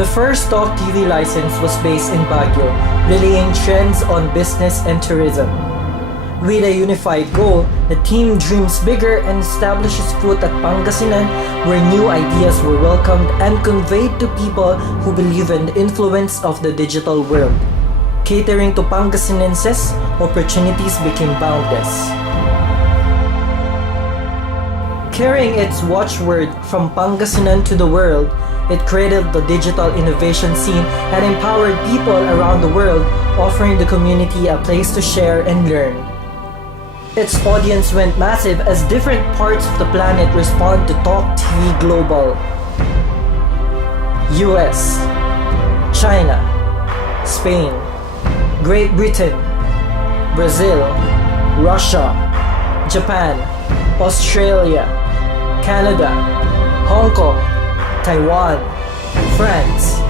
The first Talk TV license was based in Baguio, relaying trends on business and tourism. With a unified goal, the team dreams bigger and establishes foot at Pangasinan where new ideas were welcomed and conveyed to people who believe in the influence of the digital world. Catering to Pangasinenses, opportunities became boundless. Carrying its watchword from Pangasinan to the world, it created the digital innovation scene and empowered people around the world, offering the community a place to share and learn. Its audience went massive as different parts of the planet respond to Talk TV Global. US, China, Spain, Great Britain, Brazil, Russia, Japan, Australia, Canada, Hong Kong, Taiwan, France,